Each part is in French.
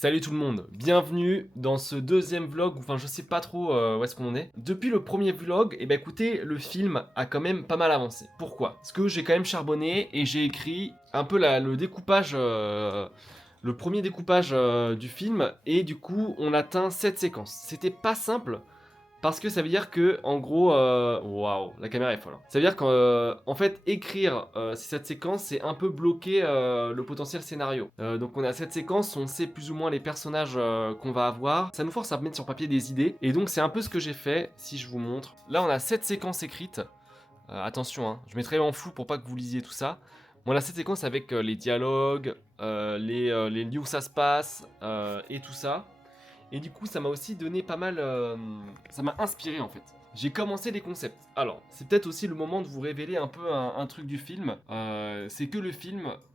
Salut tout le monde, bienvenue dans ce deuxième vlog, enfin je sais pas trop où est-ce qu'on en est. Depuis le premier vlog, écoutez, le film a quand même pas mal avancé. Pourquoi? Parce que j'ai quand même charbonné et j'ai écrit un peu le découpage, le premier découpage du film, et du coup on atteint cette séquence. C'était pas simple, parce que ça veut dire que, en gros, waouh, la caméra est folle, hein. Ça veut dire qu'en fait, écrire cette séquence, c'est un peu bloquer le potentiel scénario. Donc on a cette séquence, on sait plus ou moins les personnages qu'on va avoir. Ça nous force à mettre sur papier des idées. Et donc c'est un peu ce que j'ai fait, si je vous montre. Là, on a cette séquence écrite. Attention, hein, je mettrai en flou pour pas que vous lisiez tout ça. Bon, on a cette séquence avec les dialogues, les lieux où ça se passe, et tout ça. Et du coup, ça m'a aussi donné pas mal. Ça m'a inspiré en fait. J'ai commencé les concepts. Alors, c'est peut-être aussi le moment de vous révéler un peu un truc du film. C'est que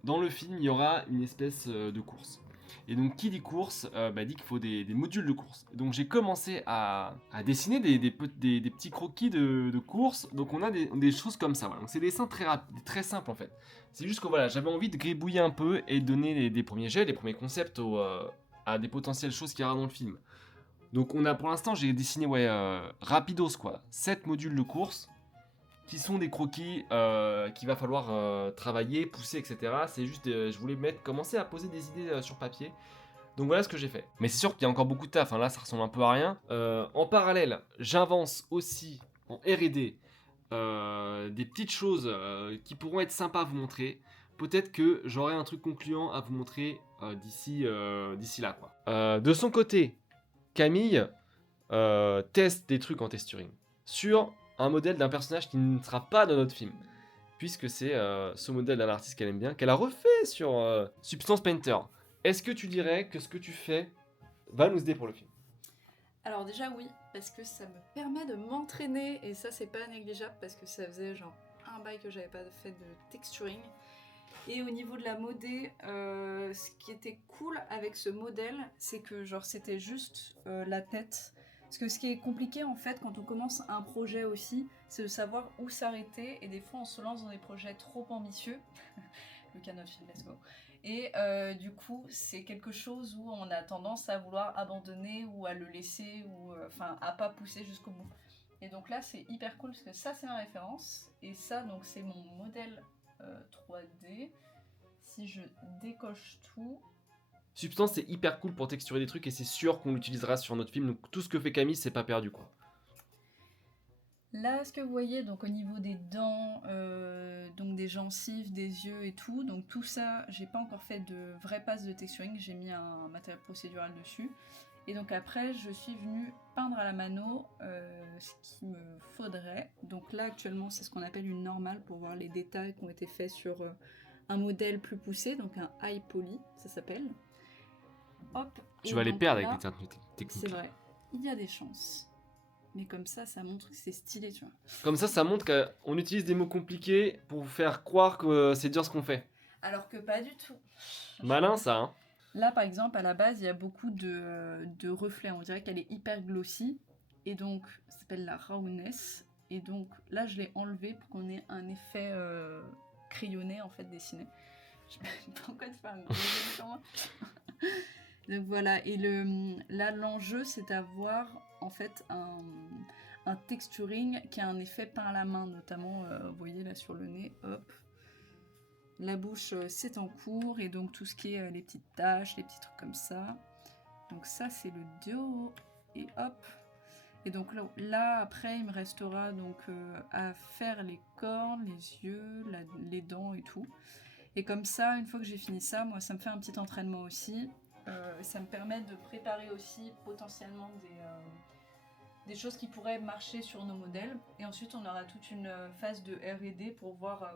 dans le film, il y aura une espèce de course. Et donc, qui dit course, dit qu'il faut des modules de course. Donc, j'ai commencé à dessiner des petits croquis de course. Donc, on a des choses comme ça. Voilà. Donc, c'est des dessins très simples en fait. C'est juste que voilà, j'avais envie de gribouiller un peu et donner des premiers jets, des premiers concepts à des potentielles choses qu'il y aura dans le film. Donc on a pour l'instant, j'ai dessiné rapidos quoi, 7 modules de course qui sont des croquis qu'il va falloir travailler, pousser, etc. C'est juste, je voulais commencer à poser des idées sur papier. Donc voilà ce que j'ai fait. Mais c'est sûr qu'il y a encore beaucoup de taf, hein. Là ça ressemble un peu à rien. En parallèle, j'avance aussi en R&D des petites choses qui pourront être sympas à vous montrer. Peut-être que j'aurai un truc concluant à vous montrer d'ici là quoi. De son côté, Camille teste des trucs en testuring sur un modèle d'un personnage qui ne sera pas dans notre film, puisque c'est ce modèle d'un artiste qu'elle aime bien, qu'elle a refait sur Substance Painter. Est-ce que tu dirais que ce que tu fais va nous aider pour le film? Alors déjà oui, parce que ça me permet de m'entraîner et ça c'est pas négligeable parce que ça faisait genre un bail que j'avais pas fait de texturing. Et au niveau de la modé, ce qui était cool avec ce modèle, c'est que genre c'était juste la tête. Parce que ce qui est compliqué en fait quand on commence un projet aussi, c'est de savoir où s'arrêter et des fois on se lance dans des projets trop ambitieux. Le cas de notre film, let's go. Et du coup, c'est quelque chose où on a tendance à vouloir abandonner ou à le laisser ou enfin à pas pousser jusqu'au bout. Et donc là, c'est hyper cool parce que ça, c'est ma référence et ça, donc c'est mon modèle 3D. Si je décoche tout, Substance, c'est hyper cool pour texturer des trucs et c'est sûr qu'on l'utilisera sur notre film. Donc tout ce que fait Camille, c'est pas perdu quoi. là, ce que vous voyez, donc au niveau des dents, donc des gencives, des yeux et tout, donc tout ça, j'ai pas encore fait de vraie passe de texturing, j'ai mis un matériel procédural dessus. Et donc après, je suis venue peindre à la mano ce qu'il me faudrait. Donc là, actuellement, c'est ce qu'on appelle une normale pour voir les détails qui ont été faits sur un modèle plus poussé, donc un high poly, ça s'appelle. Hop, Tu et vas les donc perdre avec là, des techniques c'est là. vrai, il y a des chances. Mais comme ça montre que c'est stylé, tu vois. Comme ça montre qu'on utilise des mots compliqués pour vous faire croire que c'est dur ce qu'on fait. Alors que pas du tout. Malin ça, hein. Là, par exemple, à la base, il y a beaucoup de reflets. On dirait qu'elle est hyper glossy. Et donc, ça s'appelle la rawness. Et donc, là, je l'ai enlevé pour qu'on ait un effet crayonné, en fait, dessiné. Je sais pas pourquoi tu fais un gros jeu sur moi. Donc voilà. Et là, l'enjeu, c'est d'avoir, en fait, un texturing qui a un effet peint à la main, notamment, vous voyez, là, sur le nez. Hop. La bouche, c'est en cours, et donc tout ce qui est les petites taches, les petits trucs comme ça. Donc ça, c'est le dos, et hop. Et donc là après, il me restera donc à faire les cornes, les yeux, les dents et tout. Et comme ça, une fois que j'ai fini ça, moi, ça me fait un petit entraînement aussi. Ça me permet de préparer aussi potentiellement des choses qui pourraient marcher sur nos modèles. Et ensuite, on aura toute une phase de R&D pour voir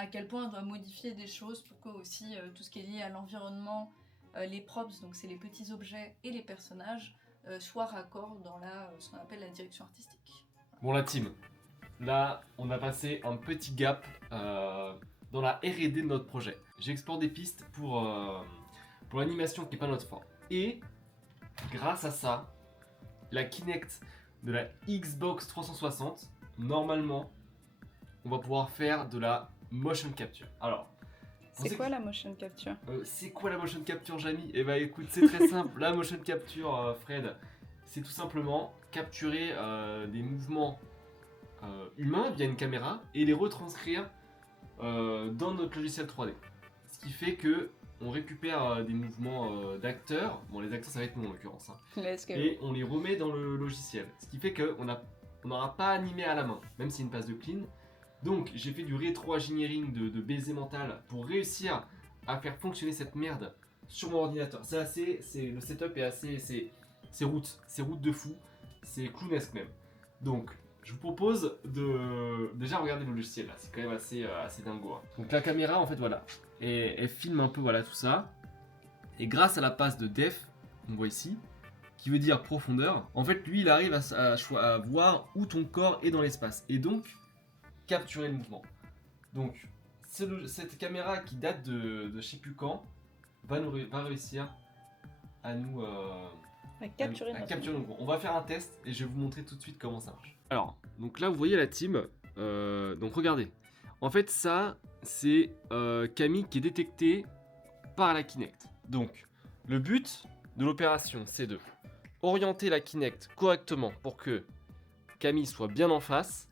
à quel point on doit modifier des choses pour que aussi tout ce qui est lié à l'environnement, les props, donc c'est les petits objets et les personnages, soient raccord dans ce qu'on appelle la direction artistique. Bon la team, là on a passé un petit gap dans la R&D de notre projet. J'explore des pistes pour l'animation qui n'est pas notre fort. Et grâce à ça, la Kinect de la Xbox 360, normalement, on va pouvoir faire de la motion capture. Alors, C'est quoi la motion capture? C'est quoi la motion capture, Jamy? Eh bah écoute, c'est très simple. La motion capture, Fred, c'est tout simplement capturer des mouvements humains via une caméra et les retranscrire dans notre logiciel 3D. Ce qui fait que on récupère des mouvements d'acteurs. Bon, les acteurs, ça va être nous en l'occurrence. Hein. Et on les remet dans le logiciel. Ce qui fait qu'on n'aura pas animé à la main, même si c'est une passe de clean. Donc j'ai fait du rétro-engineering de baiser mental pour réussir à faire fonctionner cette merde sur mon ordinateur. Le setup est assez, c'est route de fou, c'est clownesque même. Donc je vous propose de déjà regarder le logiciel là, c'est quand même assez dingo. Hein. Donc la caméra en fait voilà, et elle filme un peu voilà tout ça. Et grâce à la passe de def, on voit ici, qui veut dire profondeur, en fait lui il arrive à voir où ton corps est dans l'espace. Et donc capturer le mouvement. Donc, cette caméra qui date de je sais plus quand va réussir à nous capturer le mouvement. On va faire un test et je vais vous montrer tout de suite comment ça marche. Alors, donc là vous voyez la team. Donc regardez. En fait ça c'est Camille qui est détectée par la Kinect. Donc le but de l'opération c'est de orienter la Kinect correctement pour que Camille soit bien en face,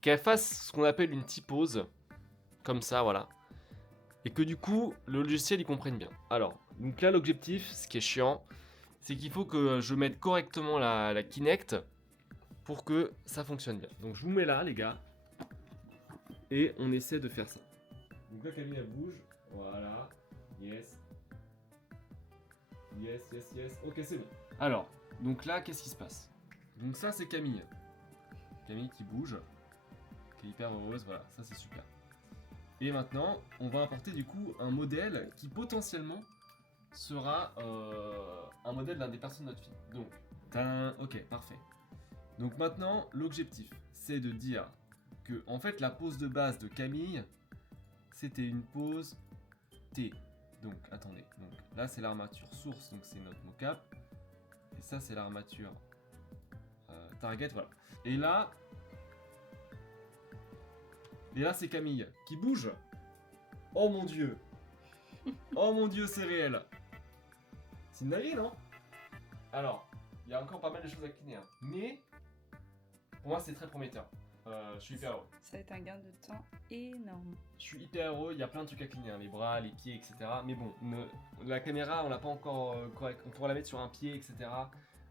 qu'elle fasse ce qu'on appelle une T-pose, comme ça, voilà. Et que du coup, le logiciel, il comprenne bien. Alors, donc là, l'objectif, ce qui est chiant, c'est qu'il faut que je mette correctement la Kinect pour que ça fonctionne bien. Donc je vous mets là, les gars, et on essaie de faire ça. Donc là, Camille, elle bouge, voilà, yes. Yes, ok, c'est bon. Alors, donc là, qu'est-ce qui se passe? Donc ça, c'est Camille. Camille qui bouge. Qui est hyper heureuse, voilà, ça c'est super. Et maintenant, on va importer du coup un modèle qui potentiellement sera un modèle d'un des personnages de notre film. Donc, ok, parfait. Donc maintenant, l'objectif, c'est de dire que en fait la pose de base de Camille, c'était une pose T. Donc, attendez, donc là c'est l'armature source, donc c'est notre mocap. Et ça c'est l'armature target, voilà. Et là, c'est Camille qui bouge. Oh mon dieu. Oh mon dieu, c'est réel. C'est une dinguerie, non? Alors, il y a encore pas mal de choses à cleaner. Hein. Mais, pour moi, c'est très prometteur. Je suis hyper heureux. Ça va être un gain de temps énorme. Je suis hyper heureux, il y a plein de trucs à cleaner. Hein. Les bras, les pieds, etc. Mais bon, la caméra, on l'a pas encore correct. On pourra la mettre sur un pied, etc.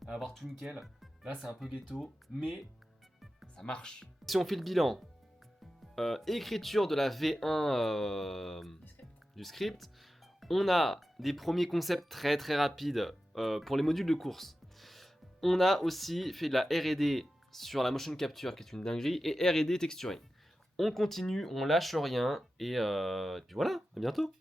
Avoir tout nickel. Là, c'est un peu ghetto. Mais, ça marche. Si on fait le bilan... écriture de la V1 du script. On a des premiers concepts très très rapides pour les modules de course. On a aussi fait de la R&D sur la motion capture qui est une dinguerie et R&D texturing. On continue, on lâche rien et puis voilà, à bientôt.